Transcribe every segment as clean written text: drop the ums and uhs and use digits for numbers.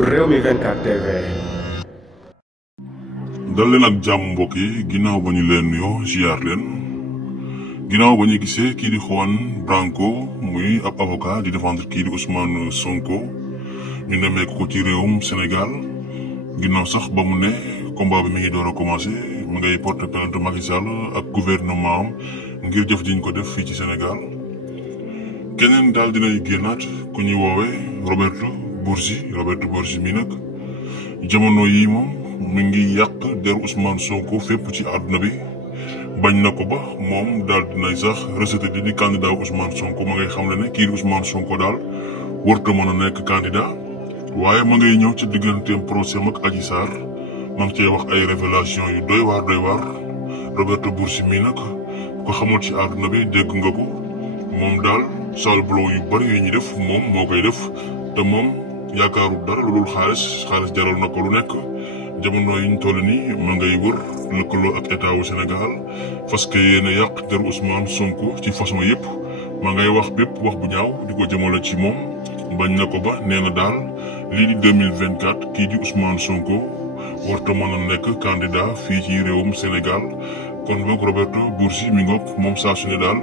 Rewmi 24 TV. dal leen ak jàmm mbokk yi ginnaaw ba ñu leen nuyoo ziar leen ginnaaw ba ñu gisee kii di Juan Branco muy ab avocat di défendre kii di Ousmane Sonko ñu nemmeeku ko ci réewum Sénégal ginnaaw sax ba mu ne combat bi mi ngi door a commencé mu ngay porter plainte Macky Sall ak gouvernement am ngir jëf jiñ ko def fii ci Sénégal keneen daal dinay génnaat ku ñuy woowee Roberto Borgi mi nag jamono yi moom mi ngi yàq deru Ousmane Sonko fépp ci àdduna bi bañ na ko ba moom daal dinay sax rejeté di candidat Ousmane Sonko ma ngay xam ne kii di Ousmane Sonko daal warta mën a nekk candidat waaye ma ngay ñëw ci digganteem procès ak Adji Sarr ma ngi cee wax ay révélation yu doy waar Roberto Borgi mi nag ko xamul ci àdduna bi dégg nga ko moom daal sale boulot yu bari yu ñu def moom moo koy def te moom yaakaaru dara lu dul xaalis jaral na ko lu nekk jamono yi ñu toll nii ma ngay wër lëkkaloo ak état wu Sénégal parce que yéen a yàq deru Ousmane Sonko ci façon yëpp ma ngay wax bépp wax bu ñaaw di ko jëmale ci moom bañ na ko ba nee na daal lii di 2024 kii di Ousmane Sonko warta mën a nekk candidat fii ci réewum Sénégal kon boog Roberto Borgi mi ngoog moom saa su ne daal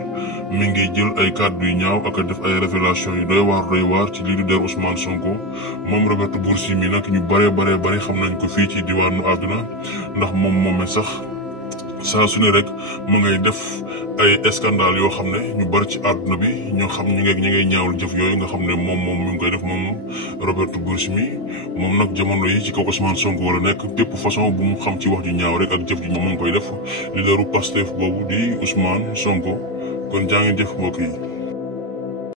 mi ngi jël ay kàddu yu ñaaw ak a def ay révélation yu doy waar ci lii di der Ousmane Sonko moom Roberto Borgi mi nag ñu bare xam nañ ko fii ci diwaanu àdduna ndax moom moome sax saa su ne rek mu ngay def ay scandale yoo xam ne ñu bari ci àdduna bi ñoo xam ñu ngay ñaawul jëf yooyu nga xam ne moom mi ngi koy def moom Roberto Borgi mi moom nag jamono yi ci kaw Ousmane Sonko wala nekk bépp façon bu mu xam ci wax ju ñaaw rek ak jëf ji moom mu ngi koy def leaderu Pastef boobu di Ousmane Sonko kon jaa ngeen jëf mbokk yi